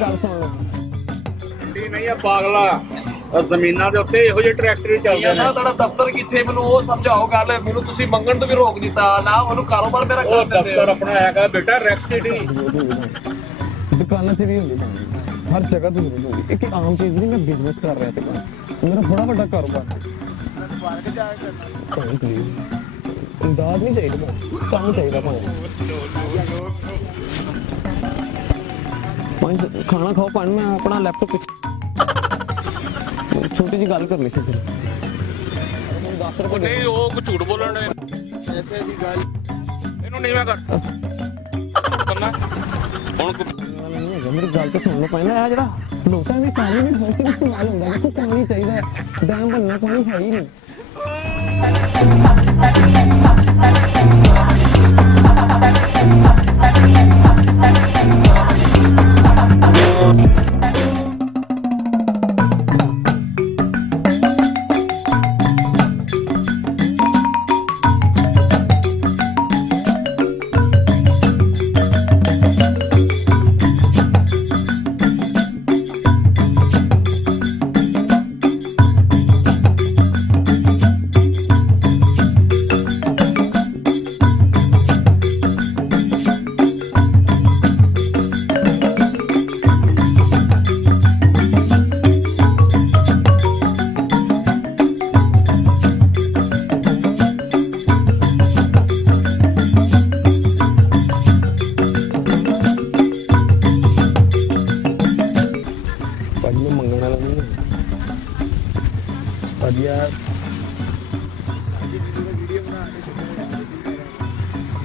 ਗੱਲ ਸੁਣ ਨਹੀਂ ਆ ਪਾਗਲਾ ਜ਼ਮੀਨਾਂ ਦੇ ਉੱਤੇ ਇਹੋ ਜਿਹੇ ਟਰੈਕਟਰ ਚੱਲਦੇ ਨੇ। ਤੁਹਾਡਾ ਦਫ਼ਤਰ ਕਿੱਥੇ ਮੈਨੂੰ ਉਹ ਸਮਝਾਓ ਗੱਲ। ਮੈਨੂੰ ਤੁਸੀਂ ਮੰਗਣ ਤੋਂ ਵੀ ਰੋਕ ਦਿੱਤਾ ਨਾ, ਉਹਨੂੰ ਕਾਰੋਬਾਰ ਮੇਰਾ ਉਹ ਦਫ਼ਤਰ ਆਪਣਾ ਹੈਗਾ ਬੇਟਾ ਰੈਕ ਸਿਟੀ। ਦੁਕਾਨਾਂ 'ਚ ਵੀ ਹੁੰਦੀ ਹਰ ਜਗ੍ਹਾ ਤੇ ਹੁੰਦੀ। ਇੱਕ ਆਮ ਚੀਜ਼ ਨਹੀਂ, ਮੈਂ ਬਿਜ਼ਨਸ ਕਰ ਰਿਹਾ ਸੀ, ਮੇਰਾ ਬੜਾ ਵੱਡਾ ਕਾਰੋਬਾਰ ਹੈ। ਇਮਦਾਦ ਨਹੀਂ ਚਾਹੀਦਾ, ਕੰਮ ਚਾਹੀਦਾ ਭਾਵੇਂ ਖਾਣਾ ਖਾਓ ਭਾਵੇਂ ਮੈਂ ਆਪਣਾ ਲੈਪਟਾਪ ਛੋਟੀ ਜਿਹੀ ਗੱਲ ਕਰ ਲਈ ਸੀ ਸਿਰਫ 10 ਰੁਪਏ ਨਹੀਂ ਉਹ ਕੋ ਝੂਠ ਬੋਲਣ ਦੇ ਐਸੇ ਦੀ ਗੱਲ ਇਹਨੂੰ ਨਹੀਂ ਮੈਂ ਕਰ ਕਰਨਾ ਹੁਣ ਮੇਰੀ ਗੱਲ ਤਾਂ ਸੁਣ ਲਓ ਪਹਿਲਾਂ। ਇਹ ਜਿਹੜਾ ਲੋਕਾਂ ਨੇ ਪਾਣੀ ਨਹੀਂ ਹੋਈ ਕਿ ਇਸਤੇਮਾਲ ਹੁੰਦਾ ਕਿ ਪਾਣੀ ਚਾਹੀਦਾ, ਡੈਮ ਬਣਨਾ ਪਾਣੀ ਹੈ ਹੀ ਨਹੀਂ।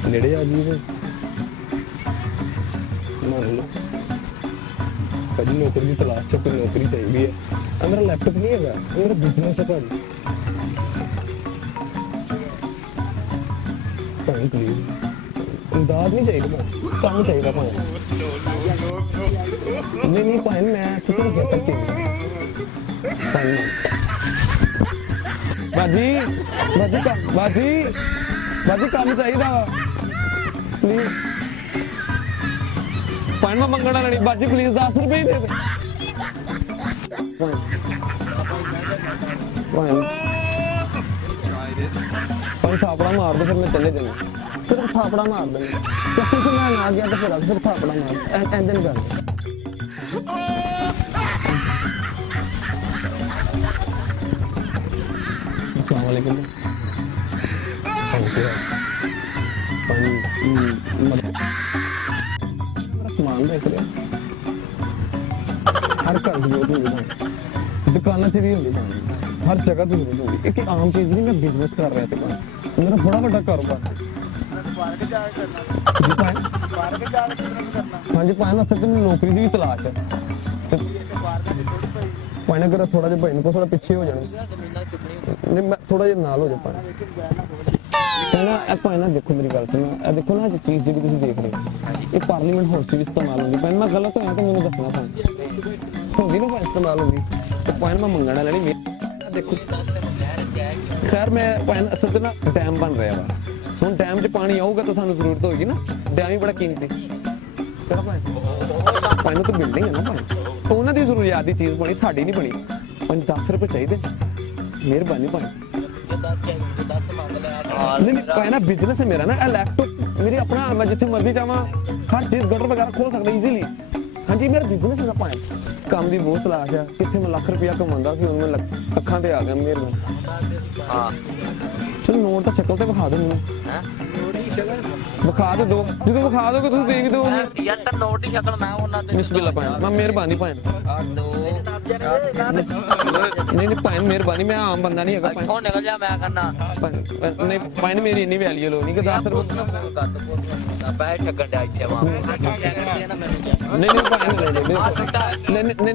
ਨੇੜੇ ਆ ਜੀ ਮੰਨ ਲਓ ਕਦੀ ਨੌਕਰੀ ਦੀ ਤਲਾਸ਼ ਚ ਕੋਈ ਨੌਕਰੀ ਚਾਹੀਦੀ ਹੈ। ਮੇਰਾ ਲੈਪਟਾਪ ਨਹੀਂ ਹੈਗਾ, ਮੇਰਾ ਬਿਜ਼ਨਸ ਹੈ ਭਾਜੀ। ਭਾਈ ਪਲੀਜ਼ ਇਮਦਾਦ ਨਹੀਂ ਚਾਹੀਦਾ, ਕੰਮ ਚਾਹੀਦਾ ਭਾਈ। ਨਹੀਂ ਭਾਈ ਮੈਂ ਕਿਤੇ ਗਿਆ ਤੱਕ ਭਾਈ ਬਾਜੀ ਕੰਮ ਚਾਹੀਦਾ ਪਲੀਜ਼। ਪਾਣੀ ਮੈਂ ਮੰਗਣਾ ਨਹੀਂ ਬਾਜੀ, ਪਲੀਜ਼ 10 ਰੁਪਏ ਦੇ ਦੇ। ਪਾਣੀ ਥਾਪੜਾ ਮਾਰ ਦੋ ਫਿਰ ਮੈਂ ਚਲੇ ਜਾਣਾ। ਸਿਰਫ ਥਾਪੜਾ ਮਾਰ ਦੇਣਾ, ਕਿਉਂਕਿ ਜੇ ਮੈਂ ਨਾ ਗਿਆ ਤਾਂ ਫਿਰ ਸਿਰਫ ਥਾਪੜਾ ਮਾਰ ਐਂਜਨ ਕਰ। अस्सलाम वालेकुम। समान देख रहे हर घर जरूरत होगी, दुकाना से भी होगी, हर जगह तो जरूरत होगी। एक आम चीज नहीं, मैं बिजनेस कर रहा था, मेरा बड़ा बड़ा कारोबार। हाँ जी पाए असल में नौकरी की भी तलाश है। पाए अगर थोड़ा जिहा भाई को थोड़ा पीछे हो जाना, नहीं मैं थोड़ा जिहा नाल हो जा पाए ना। देखो मेरी गल सुनो, देखो ना चीज जी तुम देख रहे हो ये पार्लीमेंट हाउस भी इस्तेमाल होगी। पैन मैं गलत होया तो मैंने दसना पैन होगी ना इस्तेमाल होगी तो पैन मैं मंगना लेनी। देखो खैर मैं पैन असल ना डैम बन रहा वा, हम डैम च पानी आऊगा तो सानू जरूरत होगी ना। डैम ही बड़ा कीमती पैन तो बिल्डिंग है ना पैन, तो उन्होंने की जरूरियात की चीज बनी, साड़ी नहीं बनी। पैन 10 रुपए चाहिए, मेहरबानी पैन। नहीं ना बिजनेस है मेरा ना, लैपटॉप मेरी अपना, मैं जिथे मर्जी जावा हर चीज गटर वगैरह खोल सकता इजीली। हाँ जी मेरा बिजनेस है ना पाए, काम की बहुत तलाश है। कितने मैं लाख रुपया कमांदा सी, मैं लखां ते आ गया मेरे। हाँ चलो नोट तो शक्ल ते विखा दो मैनूं, विखा दो जो विखा दोगे तुम देख दो यार ता नोट की शक्ल मैं ਉਹਨਾਂ ਦੇ बिस्मिल्लाह पाए मैं मेहरबानी पाए। नहीं पाए मेहरबानी, मैं आम बंदा नहीं है। कौन निकल जा मैं करना नहीं पाए मेरी इन्नी वैल्यू लो नहीं कि 10 रुपए बैठ ठगन दे ਇੱਥੇ ਵਾ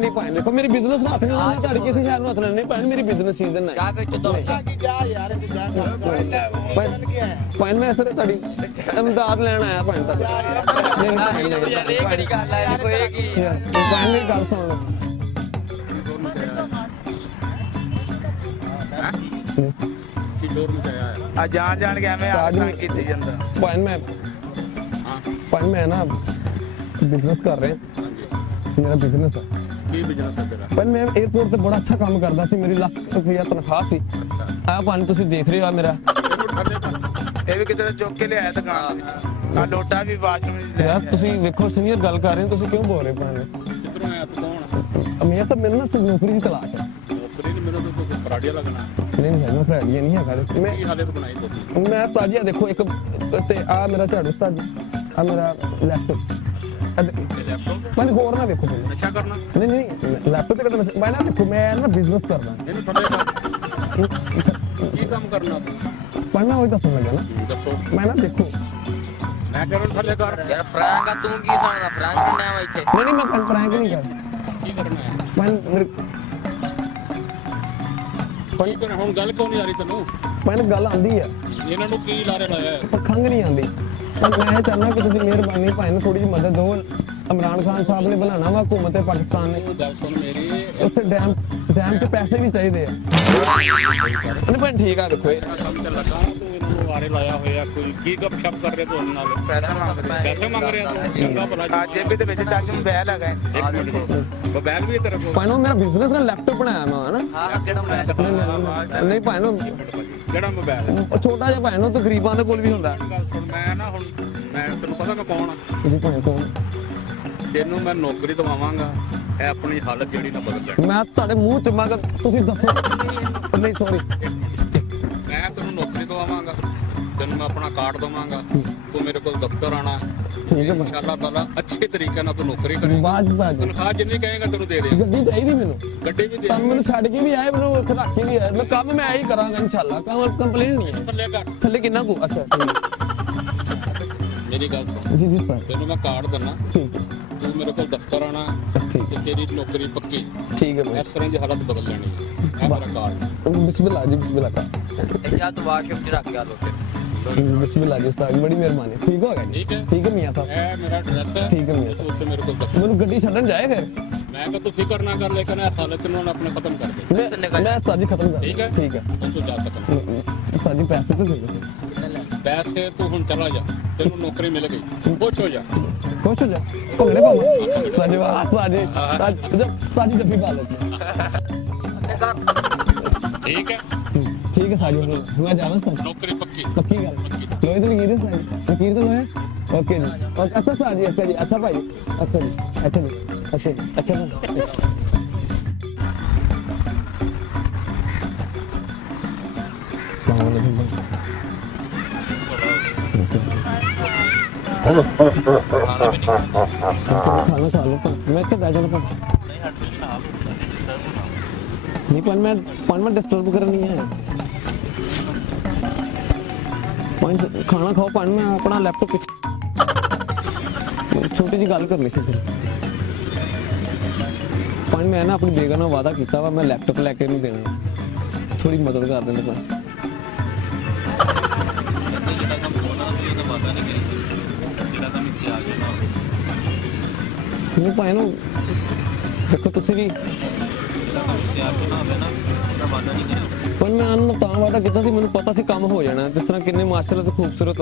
नहीं पाए देखो मेरी बिजनेस हाथ में ना तड़ किसी शहर में हाथ नहीं पाए मेरी बिजनेस चीज ना क्या ਵਿੱਚ ਦੋ पाए मैं ऐसे तड़ी इमदाद लेना आया पाए तड़ी ਇਹ ਕਿਹੜੀ ਗੱਲ ਹੈ ਕੋਈ ਕੀ पाए मेरी गल सुन ਆ ਜਾਣ ਕੇ ਐਵੇਂ ਆ ਤੰਗ ਕੀਤੀ ਜਾਂਦਾ। पाए मैं ਭਾਈ ਮੈਂ ਨਾ ਬਿਜ਼ਨਸ ਕਰ ਰਿਹਾ, ਮੇਰਾ ਬਿਜ਼ਨਸ ਹੈ। ਕੀ ਬਿਜ਼ਨਸ ਹੈ ਤੇਰਾ? ਪਰ ਮੈਂ 에어ਪੋਰਟ ਤੇ ਬੜਾ ਅੱਛਾ ਕੰਮ ਕਰਦਾ ਸੀ, ਮੇਰੀ ਲੱਖ ਰੁਪਈਆ ਤਨਖਾਹ ਸੀ। ਆਹ ਪਾਣੀ ਤੁਸੀਂ ਦੇਖ ਰਹੇ ਹੋ ਆ ਮੇਰਾ, ਇਹਨੂੰ ਥੱਲੇ ਕਰ। ਇਹ ਵੀ ਕਿਸੇ ਨੇ ਚੁੱਕ ਕੇ ਲਿਆਇਆ ਦੁਕਾਨ ਦੇ ਵਿੱਚ ਆ ਲੋਟਾ ਵੀ ਵਾਸ਼ਰੂਮ ਵਿੱਚ ਲੈ ਯਾਰ ਕੇ ਤੁਸੀਂ ਵੇਖੋ ਸੀਨੀਅਰ ਗੱਲ ਕਰ ਰਹੇ ਹੋ, ਤੁਸੀਂ ਕਿਉਂ ਬੋਲ ਰਹੇ ਪਾਣੀ? ਕਿੱਧਰੋਂ ਆਇਆ ਤੂੰ? ਕੌਣ? ਮੇਰਾ ਤਾਂ ਮੈਨੂੰ ਨਾ ਸਿਰਫ ਨੌਕਰੀ ਦੀ ਤਲਾਸ਼ ਹੈ। ਨੌਕਰੀ ਨਹੀਂ, ਮੈਨੂੰ ਤਾਂ ਤੂੰ ਫਰਾਡੀਆ ਲੱਗਣਾ। ਨਹੀਂ ਨਹੀਂ ਮੈਂ ਫਰੈਂਡ ਨਹੀਂ ਹੈਗਾ ਮੈਂ ਕੀ ਹਾਲੇ ਤੂੰ ਬਣਾਈ ਤੂੰ? ਮੈਂ ਤਾਜੀਆ ਦੇਖੋ ਇੱਕ ਤੇ ਆ ਮੇਰਾ ਝਾੜੂ ਤਾਜੀ, ਆ ਮੇਰਾ ਲੈਪਟਾਪ, ਲੈਪਟਾਪ ਮੈਂ ਹੋਰ ਨਾ ਵੇਖੋ ਪਹਿਲਾਂ। ਨਸ਼ਾ ਕਰਨਾ? ਨਹੀਂ ਨਹੀਂ ਲੈਪਟਾਪ ਤੇ ਕਦੇ ਮੈਂ ਨਾ ਦੇਖੋ, ਮੈਂ ਨਾ ਬਿਜ਼ਨਸ ਕਰਦਾ। ਇਹਨੂੰ ਥੱਲੇ ਕਰ। ਕੀ ਕੰਮ ਕਰਨਾ ਤੂੰ? ਪਰ ਮੈਂ ਉਹ ਦੱਸਣ ਲੱਗਾ ਨਾ, ਦੱਸੋ। ਮੈਂ ਨਾ ਦੇਖੋ ਮੈਂ ਕਹਿੰਦਾ ਥੱਲੇ ਕਰ। ਯਾਰ ਫਰੈਂਕ ਆ ਤੂੰ ਕੀ ਸਮਝਦਾ? ਫਰੈਂਕ ਕਿੰਨਾ ਵਾ ਇੱਥੇ? ਨਹੀਂ ਨਹੀਂ ਮੈਂ ਪ੍ਰੈਂਕ ਨਹੀਂ ਕਰ ਕੀ ਕਰਨਾ ਹੈ? ਮੈਂ ਮੇਰੇ ਕੀ ਕਰ ਹੁਣ ਗੱਲ ਕਿਉਂ ਨਹੀਂ ਆ ਰਹੀ ਤੈਨੂੰ? ਮੈਨੂੰ ਗੱਲ ਆਂਦੀ ਆ ਇਹਨਾਂ ਨੂੰ ਕੀ ਲਾਰੇ ਲਾਇਆ ਹੈ? ਪਰ ਖੰਗ ਨਹੀਂ ਆਂਦੀ। ਪਰ ਮੈਂ ਇਹ ਚਾਹੁੰਦਾ ਕਿ ਤੁਸੀਂ ਮਿਹਰਬਾਨੀ ਭਾਈ ਨੂੰ ਥੋੜੀ ਜਿਹੀ ਮਦਦ ਦਿਓ। ਇਮਰਾਨ ਖਾਨ ਸਾਹਿਬ ਨੇ ਬਣਾਉਣਾ ਵਾ ਹਕੂਮਤ ਪਾਕਿਸਤਾਨ ਨੇ, ਗੱਲ ਸੁਣ ਮੇਰੀ। ਉੱਥੇ ਡੈਮ ਤੇ ਪੈਸੇ ਵੀ ਚਾਹੀਦੇ ਆ। ਨਹੀਂ ਭਾਈ ਠੀਕ ਆ, ਦੇਖੋ ਇਹ ਕੰਮ ਚੱਲ ਲੱਗਾ ਤੂੰ ਇਹਨਾਂ ਨੂੰ ਆਰੇ ਲਾਇਆ ਹੋਇਆ, ਕੋਈ ਕੀ ਗੱਪਸ਼ਪ ਕਰ ਰਿਹਾ ਤੂੰ ਉਹਨਾਂ ਨਾਲ? ਪੈਸਾ ਮੰਗਦੇ ਪੈਸੇ ਮੰਗ ਰਿਹਾ ਤੂੰ? ਚੰਗਾ ਭਲਾ ਆ ਜੇਬੀ ਦੇ ਵਿੱਚ ਟੱਕ ਮੋਬਾਈਲ ਹੈਗਾ ਉਹ ਬੈਗ ਵੀ ਹੈ ਤੇਰੇ ਕੋਲ? ਭਾਈ ਨੂੰ ਮੇਰਾ ਬਿਜ਼ਨਸ ਨਾਲ ਲੈਪਟਾਪ ਬਣਾਇਆ ਮੈਂ ਹਨਾ। ਹਾਂ ਕਿਹੜਾ ਮੈਂ ਨਹੀਂ ਭਾਈ ਨੂੰ ਕਿਹੜਾ ਮੋਬਾਈਲ? ਉਹ ਛੋਟਾ ਜਿਹਾ ਭਾਈ ਨੂੰ ਤਕਰੀਬਾਂ ਦੇ ਕੋਲ ਵੀ ਹੁੰਦਾ। ਗੱਲ ਸੁਣ, ਮੈਂ ਨਾ ਹੁਣ ਮੈਂ ਤੈਨੂੰ ਪਤਾ ਮੈਂ ਕੌਣ ਆ? ਜੀ ਭਾਈ ਕੋਲ ਤੈਨੂੰ ਮੈਂ ਨੌਕਰੀ ਦਵਾਵਾਂਗਾ, ਇਹ ਆਪਣੀ ਹਾਲਤ ਜਿਹੜੀ ਨਾ ਬਦਲ ਜਾਣੀ। ਮੈਂ ਤੁਹਾਡੇ ਮੂੰਹ ਚ ਮਗ ਤੁਸੀਂ ਦੱਸੋ। ਨਹੀਂ ਸੌਰੀ, ਮੈਂ ਤੈਨੂੰ ਨੌਕਰੀ ਦਵਾਵਾਂਗਾ, ਤੈਨੂੰ ਮੈਂ ਆਪਣਾ ਕਾਰਡ ਦਵਾਂਗਾ, ਤੂੰ ਮੇਰੇ ਕੋਲ ਦਫ਼ਤਰ ਆਣਾ। ਠੀਕ ਹੈ ਭਾਈ। ਇਨਸ਼ਾਅੱਲਾ ਤਾਲਾ ਅੱਛੇ ਤਰੀਕੇ ਨਾਲ ਤੂੰ ਨੌਕਰੀ ਕਰੇਂਗਾ। ਬਾਜ ਸਾਜ ਤਨਖਾਹ ਜਿੰਨੀ ਕਹੇਗਾ ਤੈਨੂੰ ਦੇ ਦੇਗਾ। ਗੱਡੀ ਚਾਹੀਦੀ ਮੈਨੂੰ, ਗੱਡੀ ਵੀ ਦੇ ਤੁਹਾਨੂੰ ਮੈਨੂੰ ਛੱਡ ਕੇ ਵੀ ਆਏ, ਮੈਨੂੰ ਉੱਥੇ ਰੱਖ ਕੇ ਵੀ ਆਏ। ਮੈਂ ਕੰਮ ਮੈਂ ਇਹੀ ਕਰਾਂਗਾ ਇਨਸ਼ਾਅੱਲਾ, ਕੰਮ ਕੰਪਲੇਨ ਨਹੀਂ ਹੈ। ਥੱਲੇ ਕਰ। ਥੱਲੇ ਕਿੰਨਾ ਕੁ? ਅੱਛਾ ਮੇਰੀ ਗੱਲ ਸੁਣ, ਜੀ ਜੀ ਸਰ ਤੈਨੂੰ ਮੈਂ ਕਾਰਡ ਦਿੰਨਾ, ਠੀਕ ਹੈ ਤੂੰ ਮੇਰੇ ਕੋਲ ਦਫ਼ਤਰ ਆਣਾ ਠੀਕ ਤੇ ਤੇਰੀ ਨੌਕਰੀ ਪੱਕੀ। ਠੀਕ ਹੈ ਭਾਈ। ਇਸ ਤਰ੍ਹਾਂ ਦੀ ਹਾਲਤ ਬਦਲ ਜਾਣੀ ਹੈ। ਇਹ ਮੇਰਾ ਕਾਰਡ। ਬਿਸਮਿਲ੍ਲਾ ਜੀ, ਬਿਸਮਿਲ੍ਲਾ ਕਰ। ਇਹ ਜਾਂ ਤੂੰ ਵਾਸ਼ਰੂਮ ਚ ਰੱਖ ਗਿਆ ਲੋਟੇ। ਬਿਸਮਿਲ੍ਲਾ ਜੀ ਉਸਤਾਦ, ਬੜੀ ਮਿਹਰਬਾਨੀ। ਠੀਕ ਹੋ ਗਿਆ ਜੀ? ਠੀਕ ਹੈ। ਠੀਕ ਹੈ ਮੀਆਂ ਸਾਹਿਬ, ਇਹ ਮੇਰਾ ਐਡਰੈਸ ਹੈ। ਠੀਕ ਹੈ ਮੀਆਂ ਤੂੰ ਉੱਥੇ ਮੇਰੇ ਕੋਲ ਦਫ਼ਤਰ। ਮੈਨੂੰ ਗੱਡੀ ਛੱਡਣ ਜਾਏ ਫਿਰ। ਮੈਂ ਕਿਹਾ ਤੂੰ ਫਿਕਰ ਨਾ ਕਰ, ਲੇਕਿਨ ਇਹ ਹਾਲਤ ਨੂੰ ਆਪਣੇ ਖਤਮ ਕਰ ਦੇ। ਮੈਂ ਉਸਤਾਦ ਜੀ ਖਤਮ ਕਰ ਠੀਕ ਹੈ? ਠੀਕ ਹੈ ਤੂੰ ਜਾ ਸਕਦਾ। ਉਸਤਾਦ ਜੀ ਪੈਸੇ ਤਾਂ ਦੇ ਦਿਓ। ਪੈਸੇ ਤੂੰ ਹੁਣ ਚਲਾ ਜਾ, ਤੈਨੂੰ ਨੌਕਰੀ ਮਿਲ ਗਈ, ਖੁਸ਼ ਹੋ ਜਾ। ਖੁਸ਼ ਹੋ ਜਾ, ਭੰਗੜੇ ਪਾਵਾਂ ਸਜਵਾ ਸਾਜੀ ਸਾਜੀ ਜੱਫੀ ਪਾ ਲੈਂਦੇ। ਠੀਕ ਹੈ, ਠੀਕ ਹੈ ਸਾਜੀ, ਮੈਂ ਜਾਵਾਂ ਸਰ। ਨੌਕਰੀ ਪੱਕੀ। ਪੱਕੀ ਗੱਲ, ਲੋਹੇ ਤੇ ਲਕੀਰ ਹੈ ਸਾਜੀ, ਲਕੀਰ ਤਾਂ ਲੋਹੇ। ਓਕੇ ਜੀ, ਅੱਛਾ ਸਾਜੀ, ਅੱਛਾ ਜੀ, ਅੱਛਾ ਭਾਈ, ਅੱਛਾ ਜੀ, ਅੱਛਾ ਜੀ, ਅੱਛਾ ਜੀ, ਅੱਛਾ ਭਾਈ। अस्सलाम वालेकुम भाई। खाना खा लो पर मैं क्या बैठ जाना पर नहीं पर मैं डिस्टर्ब करनी है। खाना खाओ पानी में अपना लैपटॉप छोटी जी गल कर ली थी पानी मैं ना अपनी बेगम ने वादा किया वा मैं लैपटॉप लैके नहीं देना, थोड़ी मदद कर देना पर नहीं पाए ना देखो तुसी भी पर मैं उन्होंने ਤਾਂ ਵਾਦਾ ਕੀਤਾ ਸੀ, ਮੈਨੂੰ ਪਤਾ ਸੀ ਕੰਮ ਹੋ ਜਾਣਾ। ਜਿਸ ਤਰ੍ਹਾਂ ਕਿੰਨੇ ਮਾਸ਼ਾਅੱਲਾ ਤੇ ਖੂਬਸੂਰਤ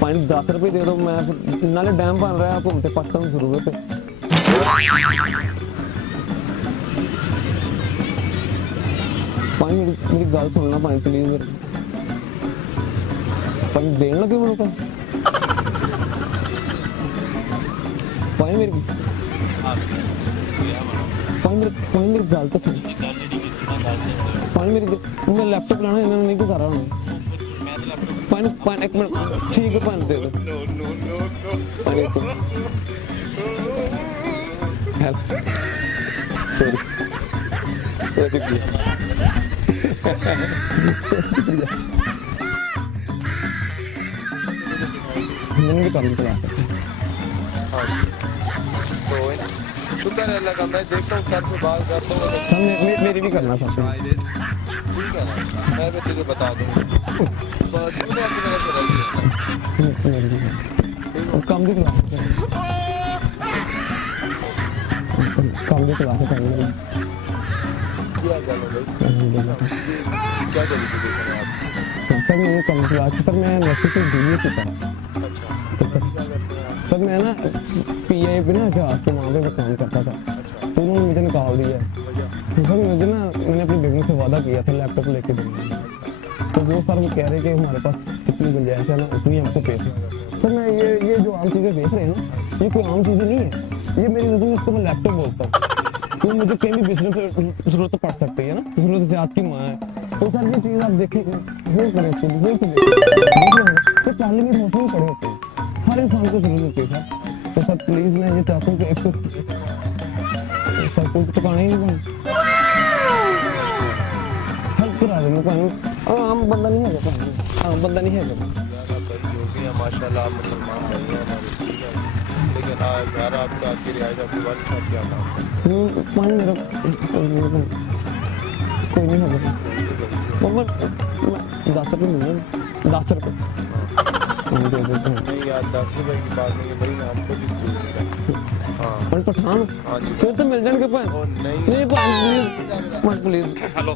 पानी 10 रुपए दे दो, मैं नाले डैम बन रहा है, घूमते पाकिस्तान की जरूरत है। पानी मेरी गल सुनना पानी प्लीज, मेरे पानी देन लगे मेरे को पानी मेरी पानी मेरी गल तो सुन पानी मेरी मैं लैपटॉप लाना इन्होंने नहीं गुजारा होना पानी पानी एक मिनट ठीक है पानी दे दो पानी को हेल्प सॉरी मैंने भी काम किया शुक्र है अल्लाह का। मैं देखता हूँ सर से बात करता हूँ। सब मेरी भी करना साथ में। ठीक है ना, मैं भी तुझे बता दूँगा। काम भी करा काम भी करा क्या चलो भाई, क्या चली थी आप? सर मैंने कॉम्प्लास सर मैं वैसे तो बीए की था तो सर मैं ना पीआई पे ना जहाज के वहाँ पे काम करता था तो उन्होंने मुझे निकाल दिया तो सर मुझे ना मैंने अपनी बेगम से वादा किया था लैपटॉप लेके देना तो वो सर वो कह रहे कि हमारे पास जितनी गुंजाइश है ना उतनी हमको पैसे सर मैं ये जो आम चीज़ें देख रहे हैं ना ये कोई आम चीज़ें नहीं है ये मेरी नज़र में इसको मैं लैपटॉप बोलता हूँ तो मुझे कहीं भी बिजनेस में जरूरत पड़ सकती है ना जरूरत जात की माँ है तो सर ये चीज़ आप देखें वो करें इसको वो तो पार्लियामेंट हाउस में पड़े होते हैं हर इंसान को जरूरत होती है सर तो सर प्लीज़ मैं ये चाहता हूँ कि एक सर कोई टुकाना ही नहीं हेल्प करा देना आम बंदा नहीं है आम बंदा नहीं है यार आप बड़ी जो भी है माशाल्लाह आप मुसलमान नहीं हैं हमारे, ठीक है, लेकिन यार आपका आपकी रियायत आपके वालिद साहब क्या काम करते पानी मेरा कोई नहीं होगा मम्मा 10 रुपये मिल जाए 10 रुपये नहीं यार 10 रुपए की बात नहीं है भाई, मैं आपको भी पूछ रहा हूँ। हाँ पर पठान हाँ जी फिर तो मिल जाएंगे पान ओ नहीं नहीं पान प्लीज हेलो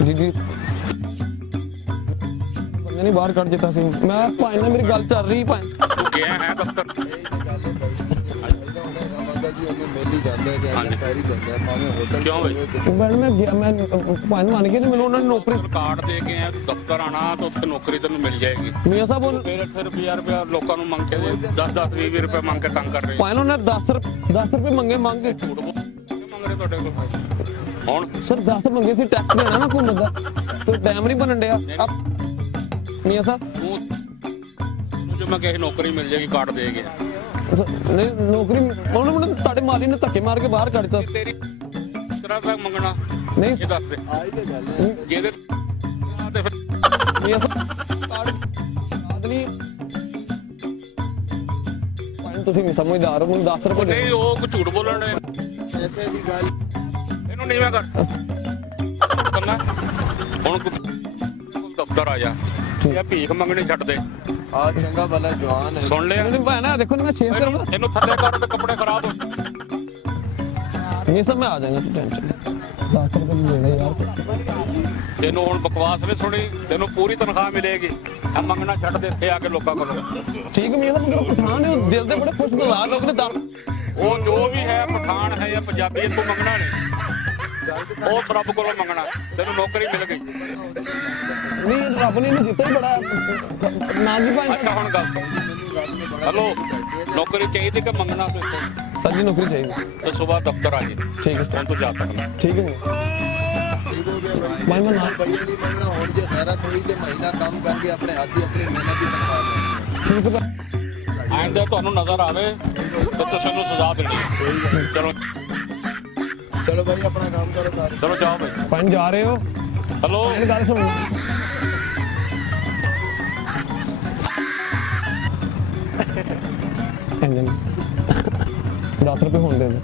जी जी बंदे नहीं बाहर कट देता सी मैं पान ना मेरी गल चल रही पान ਤੂੰ ਗਿਆ ਹੈ ਦਫ਼ਤਰ ਮਿਲ ਹੀ ਜਾਂਦਾ ਹੈ ਜਾਂ ਕਰ ਹੀ ਜਾਂਦਾ ਹੈ ਭਾਵੇਂ ਹੋਟਲ ਕਿਉਂ ਬਈ? मैडम मैं गया मैं पान मान गया तो मैंने उन्होंने नौकरी ਕਾਰਡ ਦੇ ਕੇ ਆਇਆ ਤੂੰ ਦਫ਼ਤਰ ਆਣਾ ਤਾਂ ਉੱਥੇ ਨੌਕਰੀ ਤੈਨੂੰ ਮਿਲ ਜਾਏਗੀ मियां साहब ਫਿਰ ਇੱਥੇ ਰੁਪਿਆ ਲੋਕਾਂ ਨੂੰ ਮੰਗ ਕੇ 10 20 ਰੁਪਏ ਮੰਗ ਕੇ ਤੰਗ ਕਰ ਰਹੇ पान उन्होंने 10 रुपये मंगे मांग के ਝੂਠ ਬੋਲ ਕੇ ਮੰਗ ਰਹੇ ਤੁਹਾਡੇ ਕੋਲ ਹੁਣ सर 10 मंगे सी टैक्स देना ना घूमने का तो टाइम नहीं बनन दिया अब मियां साहब ਤੂੰ ਜੋ ਮੈਂ ਕਹੇ ਨੌਕਰੀ ਮਿਲ ਜਾਏਗੀ ਕਾਰਡ ਦੇ ਕੇ नहीं नौकरी उन्होंने मुझे ताड़े मारी ने धक्के मार के बाहर काट दिया ਤੇਰੀ ਕਿਹੜਾ ਤੱਕ ਮੰਗਣਾ नहीं ਇਹ ਦੱਸ ਦੇ ਆਈ ਤੇ ਗੱਲ ਹੈ ਜਿਹਦੇ ਤੇ ਫਿਰ मियां साहब कार्ड आदमी पान ਤੁਸੀਂ ਨਹੀਂ ਸਮਝਦਾਰ ਹੋ ਮੈਨੂੰ 10 ਰੁਪਏ ਨਹੀਂ ਉਹ ਕੋਈ ਝੂਠ ਬੋਲਣ ਦੇ ਐਸੇ ਦੀ ਗੱਲ ਇਹਨੂੰ ਨੀਵਾਂ ਕਰ ਕੰਨਾ ਹੁਣ ਤੂੰ ਦਫ਼ਤਰ ਆ ਜਾ ਇਹ ਭੀਖ ਮੰਗਣੀ ਛੱਡ ਦੇ ਆ ਚੰਗਾ ਭਲਾ ਜਵਾਨ ਹੈ ਸੁਣ ਲਿਆ नहीं भाई ना देखो ना मैं शेयर करूंगा ਇਹਨੂੰ ਥੱਲੇ ਕਰ ਤੇ ਕੱਪੜੇ ਖਰਾਬ ਹੋ ये सब मैं आ जाएगा तू टेंशन 10 रुपए मिलेगा यार ਤੈਨੂੰ ਹੁਣ ਬਕਵਾਸ ਨਹੀਂ ਸੁਣੀ ਤੈਨੂੰ ਪੂਰੀ ਤਨਖਾਹ ਮਿਲੇਗੀ ਆ ਮੰਗਣਾ ਛੱਡ ਦੇ ਇੱਥੇ ਆ ਕੇ ਲੋਕਾਂ ਕੋਲ ठीक है मियां साहब मगर पठान है दिल दे बड़े खुशगवार लोग ने दस ਉਹ ਜੋ ਵੀ ਹੈ ਪਠਾਨ ਹੈ ਜਾਂ ਪੰਜਾਬੀ ਇਹ ਤੂੰ ਮੰਗਣਾ ਨਹੀਂ ਉਹ ਰੱਬ ਕੋਲੋਂ ਮੰਗਣਾ ਤੈਨੂੰ ਨੌਕਰੀ ਮਿਲ ਗਈ नहीं रब ने नहीं दिता ही बड़ा ना जी भाई ਅੱਛਾ ਹੁਣ ਗੱਲ ਹਲੋ ਨੌਕਰੀ ਚਾਹੀਦੀ ਕਿ ਮੰਗਣਾ ਤੂੰ सर जी नौकरी चाहिए ਤੇ ਸਵੇਰ ਦਫ਼ਤਰ ਆ ਜੀ ठीक है ਹੁਣ ਤੂੰ ਜਾ ਸਕਦਾ ठीक है भाई मैं ना ਭਾਈ ਨਹੀਂ ਮੰਗਣਾ ਹੁਣ ਜੇ ਸਾਰਾ ਕੋਈ ਤੇ ਮਹੀਨਾ ਕੰਮ ਕਰਕੇ ਆਪਣੇ ਹੱਥ ਦੀ ਆਪਣੀ ਮਿਹਨਤ ਦੀ ਤਨਖਾਹ ਲੈ ठीक है ਆਇੰਦਾ ਤੁਹਾਨੂੰ ਨਜ਼ਰ ਆਵੇ ਤਾਂ ਤੁਸੀਂ ਨੂੰ ਸਜ਼ਾ ਦੇਣੀ ਹੈ। ਚਲੋ ਚਲੋ ਭਾਈ ਆਪਣਾ ਕੰਮ ਕਰੋ ਸਾਰੇ ਚਲੋ ਜਾਓ ਬਈ पान जा रहे हो ਹਲੋ मैंने गल सुन इंजन 10 रुपए होने दे दो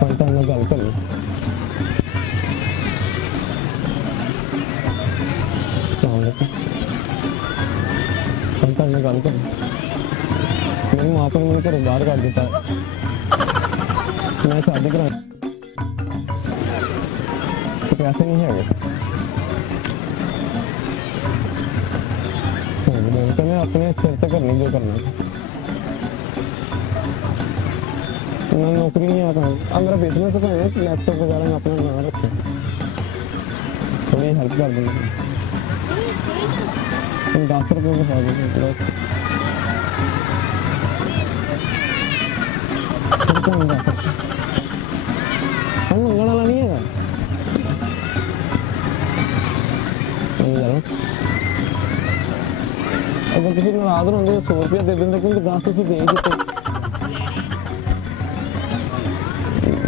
पंता ना गल कर पंता ना गल कर मेरी मां ने मैंने घरों बाहर कर दिता मैं शादी करा तो पैसे नहीं है कहने अपने सिर तक करनी जो करना मैं नौकरी नहीं आता मेरा बिजनेस तो है लैपटॉप वगैरह मैं अपना नाम रखा थोड़ी हेल्प कर दूंगा 10 रुपये बता दो मंगण वाला नहीं है अगर किसी नाराज होंगे 100 रुपया दे देंगे क्योंकि 10 तुम दे ही दिते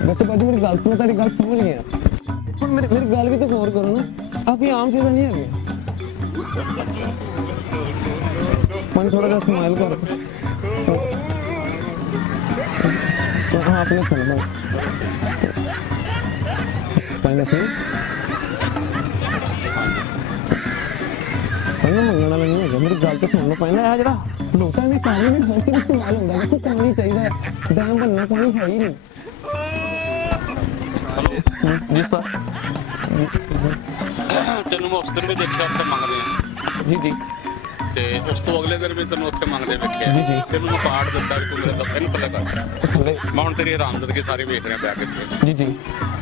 देखो भाजी मेरी गल मैं तेरी गल समझ गया पर मेरी गल भी तो गौर करो ना आप ये आम चीज़ें नहीं है मन थोड़ा सा स्माइल कर हाँ अपने सुन पाइन सी पाइन मंगण वाला नहीं है मेरी गल तो सुन लो पाइन है जरा ਲੋਕਾਂ ਨੇ ਪਾਣੀ ਨਹੀਂ ਹਰ ਕਿਤੇ ਇਸਤੇਮਾਲ ਹੁੰਦਾ ਦੇਖੋ ਪਾਣੀ ਚਾਹੀਦਾ ਡੈਮ ਬਣਨਾ ਪਾਣੀ ਹੈ ਹੀ ਨਹੀਂ ਜਿਸ ਤਰ੍ਹਾਂ ਤੈਨੂੰ ਮੈਂ ਉਸ ਦਿਨ ਵੀ ਦੇਖਿਆ ਉੱਥੇ ਮੰਗਦੇ ਆ ਜੀ ਜੀ ਤੇ ਉਸ ਤੋਂ ਅਗਲੇ ਦਿਨ ਵੀ ਤੈਨੂੰ ਉੱਥੇ ਮੰਗਦੇ ਵੇਖਿਆ ਜੀ, ਜੀ। ਤੈਨੂੰ ਮੈਂ ਕਾਰਡ ਦਿੱਤਾ ਵੀ ਤੂੰ ਮੇਰੇ ਦੱਸੇ ਨੂੰ ਥੱਲੇ ਕਰ ਥੱਲੇ ਮੈਂ ਹੁਣ ਤੇਰੀ ਆਰਾਮਦਗੀ ਸਾਰੀ ਵੇਖ ਰਿਹਾ ਬੈਠ ਕੇ ਜੀ ਜੀ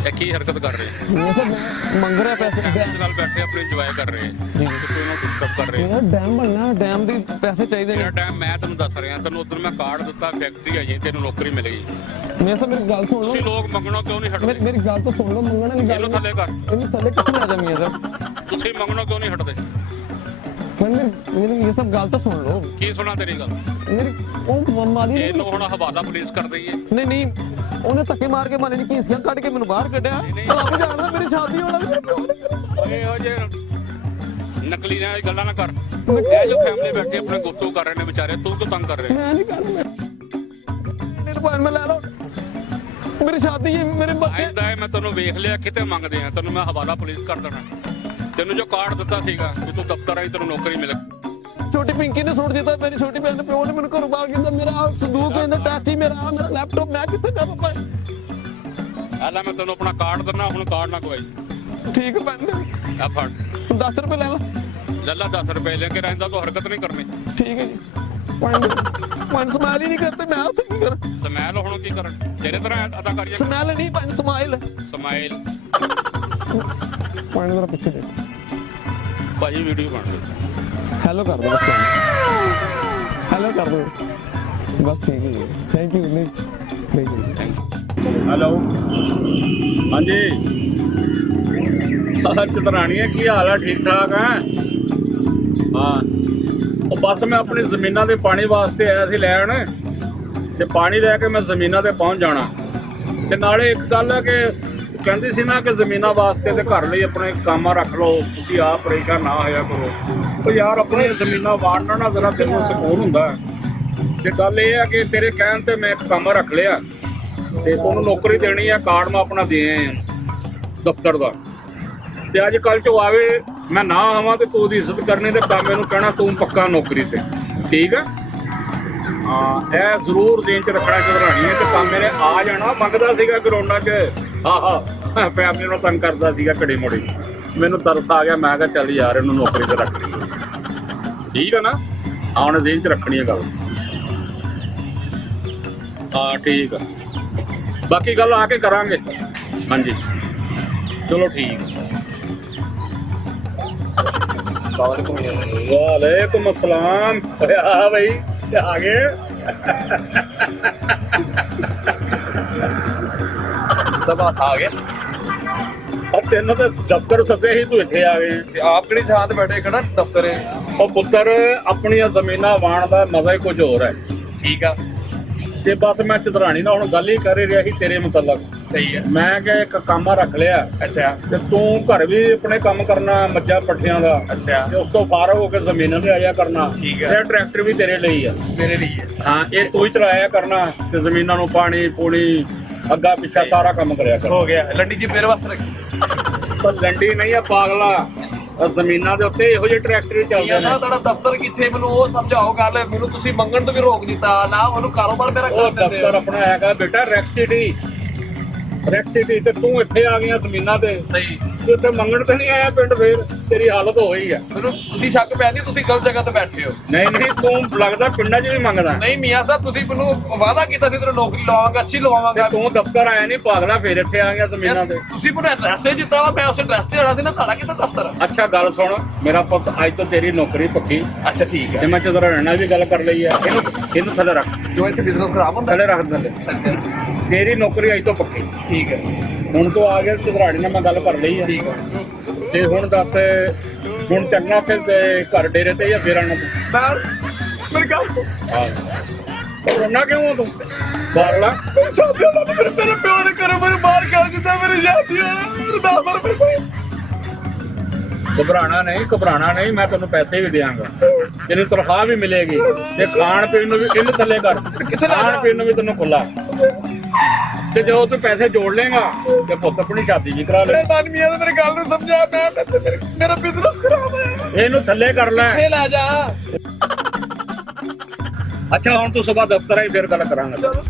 ਇਹ ਕੀ ਹਰਕਤ ਕਰ ਰਹੇ ਮੈਂ ਸਰ ਮੈਂ ਮੰਗ ਰਿਹਾ ਪੈਸੇ ਫੈਮਿਲੀ ਨਾਲ ਬੈਠੇ ਆਪਣੇ ਇੰਜੋਏ ਕਰ ਰਹੇ ਜੀ। ਤੇ ਤੂੰ ਇਹਨੂੰ ਡਿਸਟਰਬ ਕਰ ਰਿਹਾ ਮੇਰਾ ਡੈਮ ਬਣਨਾ ਡੈਮ ਦੇ ਪੈਸੇ ਚਾਹੀਦੇ ਮੇਰਾ ਨੇ ਟਾਈਮ ਮੈਂ ਤੈਨੂੰ ਦੱਸ ਰਿਹਾ ਤੈਨੂੰ ਉਦੋਂ ਮੈਂ ਕਾਰਡ ਦਿੱਤਾ ਫੈਕਟਰੀ ਆਈ ਤੈਨੂੰ ਨੌਕਰੀ ਮਿਲੇਗੀ ਮੈਂ ਸਰ ਮੇਰੀ ਗੱਲ ਸੁਣ ਤੁਸੀਂ ਲਓ ਲੋਕ ਮੰਗਣੋਂ ਕਿਉਂ ਨਹੀਂ ਹਟਦੇ ਮੇਰੀ ਗੱਲ ਤਾਂ ਸੁਣ ਲਓ ਮੰਗਣ ਵਾਲੀ ਗੱਲ ਇਹਨੂੰ ਥੱਲੇ ਕਰ ਇਹਨੂੰ ਥੱਲੇ ਕਿੱਥੇ ਲੈ ਜਾਮੀ ਸਰ ਤੁਸੀਂ ਮੰਗਣੋਂ ਕਿਉਂ ਨਹੀਂ ਹਟਦੇ मेरी ये सब गल तो सुन लो ਕੀ ਸੁਣਾ ਤੇਰੀ ਗੱਲ मेरी वो मम्मा दी ਇਹਨੂੰ ਹੁਣ ਹਵਾਲਾ ਪੁਲਿਸ ਕਰ ਦਈਏ नहीं नहीं ਉਹਨੇ ਧੱਕੇ ਮਾਰ ਕੇ ਮਾਰੇ ਨੇ ਕੀਸੀਆਂ ਕੱਢ ਕੇ ਮੈਨੂੰ ਬਾਹਰ ਕੱਢਿਆ ਰੱਬ ਜਾਣਦਾ ਮੇਰੀ ਸ਼ਾਦੀ ਹੋਣਾ ਮੇਰੇ ਪਿਓ ਨੇ ਕਰੀ ਇਹੋ ਜਿਹੇ ਨਕਲੀ ਨਾਲ ਗੱਲਾਂ ਨਾ ਕਰ ਇਹ ਜੋ ਫੈਮਿਲੀ ਬੈਠੇ ਆਪਣੇ ਗੁਫ਼ਤਗੂ ਕਰ ਰਹੇ ਨੇ ਵਿਚਾਰੇ ਤੂੰ ਕਿਉਂ ਤੰਗ ਕਰ ਰਿਹਾ ਮੈਂ ਨਹੀਂ ਕਰਨਾ ਮੇਰੇ ਪਾਣ ਮੈਂ ਲੈ ਲਓ ਮੇਰੀ ਸ਼ਾਦੀ ਹੈ ਮੇਰੇ ਬੱਚੇ ਆਇੰਦਾ ਹੈ ਮੈਂ ਤੈਨੂੰ ਵੇਖ ਲਿਆ ਕਿਤੇ ਮੰਗਦੇ ਆ ਤੈਨੂੰ ਮੈਂ ਹਵਾਲਾ ਪੁਲਿਸ ਕਰ ਦੇਣਾ ਤੈਨੂੰ ਜੋ ਕਾਰਡ ਦਿੱਤਾ ਸੀਗਾ ਕਿ ਤੂੰ ਦਫ਼ਤਰ ਆਈ ਤੈਨੂੰ ਨੌਕਰੀ ਮਿਲੇ ਛੋਟੀ ਪਿੰਕੀ ਨੇ ਸੁੱਟ ਦਿੱਤਾ ਮੇਰੀ ਛੋਟੀ ਭੈਣ ਦੇ ਪਿਓ ਨੇ ਮੈਨੂੰ ਘਰੋਂ ਬਾਹਰ ਕੀਤਾ ਮੇਰਾ ਸੰਦੂਕ ਇਹਦਾ ਟਾਚੀ ਮੇਰਾ ਲੈਪਟਾਪ ਮੈਂ ਕਿੱਥੇ ਜਾ ਪਾਪਾ ਆਲਾ ਮੈਂ ਤੈਨੂੰ ਆਪਣਾ ਕਾਰਡ ਦਿੰਦਾ ਹੁਣ ਕਾਰਡ ਨਾ ਗਵਾਈ ਠੀਕ ਹੈ ਭੈਣ ਆ ਫੜ 10 ਰੁਪਏ ਲੈ ਲਾ ਲੱਲਾ 10 ਰੁਪਏ ਲੈ ਕੇ ਰਹਿੰਦਾ ਤੂੰ ਹਰਕਤ ਨਹੀਂ ਕਰਨੀ ਠੀਕ ਹੈ ਜੀ ਪੰਜ ਸਮਾਈਲ ਹੀ ਨਹੀਂ ਕਰਤੇ ਮੈਂ ਉੱਥੇ ਕੀ ਕਰਾਂ ਸਮੈਲ ਹੁਣ ਕੀ ਕਰਨ ਤੇਰੇ ਤਰ੍ਹਾਂ ਅਦਾਕਾਰੀਆਂ ਸਮਾਈਲ ਨਹੀਂ ਪੰਜ ਸਮਾਈਲ ਸਮਾਈਲ ਪੁਆਇੰਟ ਜ਼ਰਾ ਪਿੱਛੇ ਦੇ ਭਾਜੀ ਵੀਡੀਓ ਬਣ ਰਹੀ ਹੈਲੋ ਕਰ ਦੋ ਬਸ ਹੈਲੋ ਕਰ ਦੋ ਬਸ ਠੀਕ ਹੈ ਥੈਂਕ ਯੂ ਨਹੀਂ ਹੈਲੋ ਹਾਂਜੀ ਚਤਰਾਣੀਆਂ ਕੀ ਹਾਲ ਆ ਠੀਕ ਠਾਕ ਆ ਹਾਂ ਉਹ ਬਸ ਮੈਂ ਆਪਣੀ ਜ਼ਮੀਨਾਂ ਦੇ ਪਾਣੀ ਵਾਸਤੇ ਆਇਆ ਸੀ ਲੈਣ ਤੇ ਪਾਣੀ ਲੈ ਕੇ ਮੈਂ ਜ਼ਮੀਨਾਂ ਤੇ ਪਹੁੰਚ ਜਾਣਾ ਤੇ ਨਾਲੇ ਇੱਕ ਗੱਲ ਹੈ ਕਿ ਕਹਿੰਦੀ ਸੀ ਨਾ ਕਿ ਜ਼ਮੀਨਾਂ ਵਾਸਤੇ ਤੇ ਘਰ ਲਈ ਆਪਣੇ ਕੰਮ ਰੱਖ ਲਓ ਤੁਸੀਂ ਆਪ ਪਰੇਸ਼ਾਨ ਨਾ ਹੋਇਆ ਕਰੋ ਉਹ ਯਾਰ ਆਪਣੀਆਂ ਜ਼ਮੀਨਾਂ ਵਾੜਨਾ ਨਾ ਜ਼ਰਾ ਦਿਲ ਨੂੰ ਸਕੂਨ ਹੁੰਦਾ ਤੇ ਗੱਲ ਇਹ ਹੈ ਕਿ ਤੇਰੇ ਕਹਿਣ ਤੇ ਮੈਂ ਇੱਕ ਕੰਮ ਰੱਖ ਲਿਆ ਤੇ ਉਹਨੂੰ ਨੌਕਰੀ ਦੇਣੀ ਆ ਕਾਰਡ ਮੈਂ ਆਪਣਾ ਦੇ ਆਇਆ ਦਫ਼ਤਰ ਦਾ ਤੇ ਅੱਜ ਕੱਲ੍ਹ ਚ ਆਵੇ ਮੈਂ ਨਾ ਆਵਾਂ ਤੇ ਤੂੰ ਉਹਦੀ ਇੱਜ਼ਤ ਕਰਨੀ ਤੇ ਕੰਮ ਇਹਨੂੰ ਕਹਿਣਾ ਤੂੰ ਪੱਕਾ ਨੌਕਰੀ ਤੇ ਠੀਕ ਆ ਹਾਂ ਇਹ ਜ਼ਰੂਰ ਦੇਣ ਚ ਰੱਖਣਾ ਚੜਾਣੀ ਹੈ ਤੇ ਕੰਮ ਮੇਰੇ ਆ ਜਾਣਾ ਮੰਗਦਾ ਸੀਗਾ ਗਰਾਊਂਡਾਂ 'ਚ ਆਹਾ ਫੈਮਲੀ ਨੂੰ ਤੰਗ ਕਰਦਾ ਸੀਗਾ ਘੜੀ ਮੋੜੀ ਮੈਨੂੰ ਤਰਸ ਆ ਗਿਆ ਮੈਂ ਕਿਹਾ ਚੱਲ ਯਾਰ ਇਹਨੂੰ ਨੌਕਰੀ ਤੇ ਰੱਖ ਲਈ ਠੀਕ ਆ ਨਾ ਆਉਣ ਦੇਣ ਚ ਰੱਖਣੀ ਹੈ ਗੱਲ ਹਾਂ ਠੀਕ ਆ ਬਾਕੀ ਗੱਲ ਆ ਕੇ ਕਰਾਂਗੇ ਹਾਂਜੀ ਚਲੋ ਠੀਕ ਵਾਲੇਕੁਮ ਅਸਲਾਮ ਆ ਭਾਈ ਆ ਗਏ ਸਭ ਆ ਗਏ ਤੈਨੂੰ ਤਾਂ ਦਫ਼ਤਰ ਸੱਦੇ ਸੀ ਤੂੰ ਇੱਥੇ ਆ ਗਏ ਤੇ ਆਪ ਕਿਹੜੀ ਥਾਂ ਤੇ ਬੈਠੇ ਖੜਾ ਦਫ਼ਤਰ ਉਹ ਪੁੱਤਰ ਆਪਣੀਆਂ ਜ਼ਮੀਨਾਂ ਵਾਣ ਦਾ ਮਜ਼ਾ ਹੀ ਕੁਝ ਹੋਰ ਹੈ ਠੀਕ ਆ ਤੇ ਬਸ ਮੈਂ ਚਤਰਾਣੀ ਨਾਲ ਹੁਣ ਗੱਲ ਹੀ ਕਰ ਰਿਹਾ ਸੀ ਤੇਰੇ ਮੁਤਲਕ ਸਹੀ ਹੈ ਮੈਂ ਕਿਹਾ ਇੱਕ ਕੰਮ ਰੱਖ ਲਿਆ ਅੱਛਾ ਤੇ ਤੂੰ ਘਰ ਵੀ ਆਪਣੇ ਕੰਮ ਕਰਨਾ ਮੱਝਾਂ ਪੱਠਿਆਂ ਦਾ ਅੱਛਾ ਤੇ ਉਸ ਤੋਂ ਫਾਰਗ ਹੋ ਕੇ ਜ਼ਮੀਨਾਂ ਤੇ ਆਇਆ ਕਰਨਾ ਠੀਕ ਹੈ। ਤੇ ਟਰੈਕਟਰ ਵੀ ਤੇਰੇ ਲਈ ਆ ਮੇਰੇ ਲਈ ਹੈ ਹਾਂ ਇਹ ਤੂੰ ਹੀ ਚਲਾਇਆ ਕਰਨਾ ਤੇ ਜ਼ਮੀਨਾਂ ਨੂੰ ਪਾਣੀ ਪੂਣੀ ਅੱਗਾ ਪਿੱਛਾ ਸਾਰਾ ਕੰਮ ਕਰਿਆ ਕਰ ਹੋ ਗਿਆ ਲੰਡੀ ਜੀ ਮੇਰੇ ਵਾਸਤੇ ਰੱਖੀ ਪਰ ਲੰਡੀ ਨਹੀਂ ਆ ਪਾਗਲਾ ਆਹ ਜ਼ਮੀਨਾਂ ਦੇ ਉੱਤੇ ਇਹੋ ਜਿਹੇ ਟਰੈਕਟਰ ਹੀ ਚੱਲਦੇ ਨੇ ਤੁਹਾਡਾ ਦਫ਼ਤਰ ਕਿੱਥੇ ਮੈਨੂੰ ਉਹ ਸਮਝਾਓ ਗੱਲ ਮੈਨੂੰ ਤੁਸੀਂ ਮੰਗਣ ਤੋਂ ਵੀ ਰੋਕ ਦਿੱਤਾ ਨਾ ਉਹਨੂੰ ਕਾਰੋਬਾਰ ਮੇਰਾ ਉਹ ਕਰ ਦਿੰਦੇ ਦਫ਼ਤਰ ਆਪਣਾ ਹੈਗਾ ਬੇਟਾ ਰੈਕ ਸਿਟੀ ਤੇ ਤੂੰ ਇੱਥੇ ਆ ਗਈਆਂ ਜ਼ਮੀਨਾਂ ਤੇ ਸਹੀ ਤੂੰ ਇੱਥੇ ਮੰਗਣ ਤੇ ਨਹੀਂ ਆਇਆ ਪਿੰਡ ਫੇਰ ਤੇਰੀ ਹਾਲਤ ਹੋਈ ਆ ਮੈਨੂੰ ਤੁਸੀਂ ਸ਼ੱਕ ਪੈ ਨਹੀਂ ਤੁਸੀਂ ਗਲਤ ਜਗ੍ਹਾ ਤੇ ਬੈਠੇ ਹੋ ਨਹੀਂ ਤੂੰ ਲੱਗਦਾ ਪਿੰਡਾਂ 'ਚ ਵੀ ਮੰਗਦਾ ਨਹੀਂ ਮੀਆਂ ਸਾਹਿਬ ਤੁਸੀਂ ਮੈਨੂੰ ਵਾਅਦਾ ਕੀਤਾ ਸੀ ਤੇਰੇ ਨੌਕਰੀ ਲਵਾਵਾਂਗਾ ਅੱਛੀ ਤੇ ਲਵਾਵਾਂਗਾ ਤੂੰ ਦਫ਼ਤਰ ਆਇਆ ਨਹੀਂ ਪਾਗਲਾ ਫੇਰ ਇੱਥੇ ਆ ਗਿਆ ਜ਼ਮੀਨਾਂ ਤੇ ਤੁਸੀਂ ਮੈਨੂੰ ਐਡਰੈਸ ਦੇ ਦਿੱਤਾ ਵਾ ਮੈਂ ਉਸ ਐਡਰੈਸ ਤੇ ਆਣਾ ਸੀ ਨਾ ਤੁਹਾਡਾ ਕਿੱਥੇ ਦਫ਼ਤਰ ਅੱਛਾ ਗੱਲ ਸੁਣ ਮੇਰਾ ਪੁੱਤ ਅੱਜ ਤੋਂ ਤੇਰੀ ਨੌਕਰੀ ਪੱਕੀ ਅੱਛਾ ਠੀਕ ਤੇ ਹੈ ਮੈਂ ਚੰਦਰਾ ਨਾਲ ਵੀ ਗੱਲ ਕਰ ਲਈ ਆ ਇਹਨੂੰ ਥੱਲੇ ਰੱਖ ਜੋ ਇੱਥੇ ਬਿਜ਼ਨਸ ਖਰਾਬ ਹੁੰਦਾ ਥੱਲੇ ਰੱਖ ਥੱਲੇ ਤੇਰੀ ਨੌਕਰੀ ਅੱਜ ਤੋਂ ਪੱਕੀ ਠੀਕ ਹੈ ਹੁਣ ਤੂੰ ਆ ਗਿਆ ਚੰਦਰਾੜੀ ਨਾਲ ਮੈਂ ਗੱਲ ਕਰ ਲਈ ਆ ਠੀਕ ਹੈ ਤੇ ਹੁਣ ਦੱਸ ਹੁਣ ਚੱਲਣਾ ਫਿਰ ਘਰ ਡੇਰੇ ਤੇ ਜਾਂ ਫੇਰ ਆਣਾ ਤੂੰ ਮੈਂ ਮੇਰੀ ਗੱਲ ਸੁਣ ਹਾਂ ਰੋਣਾ ਕਿਉਂ ਆ ਤੂੰ ਬਾਰਲਾ ਸ਼ਾਦੀ ਹੋਣਾ ਤੇ ਮੇਰੇ ਪਿਓ ਨੇ ਘਰੋਂ ਮੈਨੂੰ ਬਾਹਰ ਕੱਢ ਦਿੱਤਾ ਮੇਰੀ ਸ਼ਾਦੀ ਹੋਣਾ ਮੇਰੇ 10 ਰੁਪਏ ਕੋਈ ਘਬਰਾਣਾ ਨਹੀਂ ਮੈਂ ਤੈਨੂੰ ਪੈਸੇ ਵੀ ਦੇਵਾਂਗਾ ਤੈਨੂੰ ਤਨਖਾਹ ਵੀ ਮਿਲੇਗੀ ਤੇ ਖਾਣ ਪੀਣ ਨੂੰ ਵੀ ਇਹਨੂੰ ਥੱਲੇ ਕਰ ਖਾਣ ਪੀਣ ਨੂੰ ਵੀ ਤੈਨੂੰ ਖੁੱਲਾ ਤੇ ਜਦੋਂ ਤੂੰ ਪੈਸੇ ਜੋੜ ਲੇਗਾ ਤੇ ਪੁੱਤ ਆਪਣੀ ਸ਼ਾਦੀ ਵੀ ਕਰਾ ਲੈ ਮੇਰੇ ਨਾਲ ਮੀਆਂ ਨੇ ਮੇਰੀ ਗੱਲ ਨੂੰ ਸਮਝਿਆ ਮੈਂ ਮੇਰਾ ਬਿਜ਼ਨਸ ਖਰਾਬ ਹੈ ਇਹਨੂੰ ਥੱਲੇ ਕਰ ਲੈ ਇੱਥੇ ਲੈ ਜਾ ਅੱਛਾ ਹੁਣ ਤੂੰ ਸਵੇਰ ਦਫ਼ਤਰ ਆਈ ਫਿਰ ਗੱਲ ਕਰਾਂਗੇ ਚਲੋ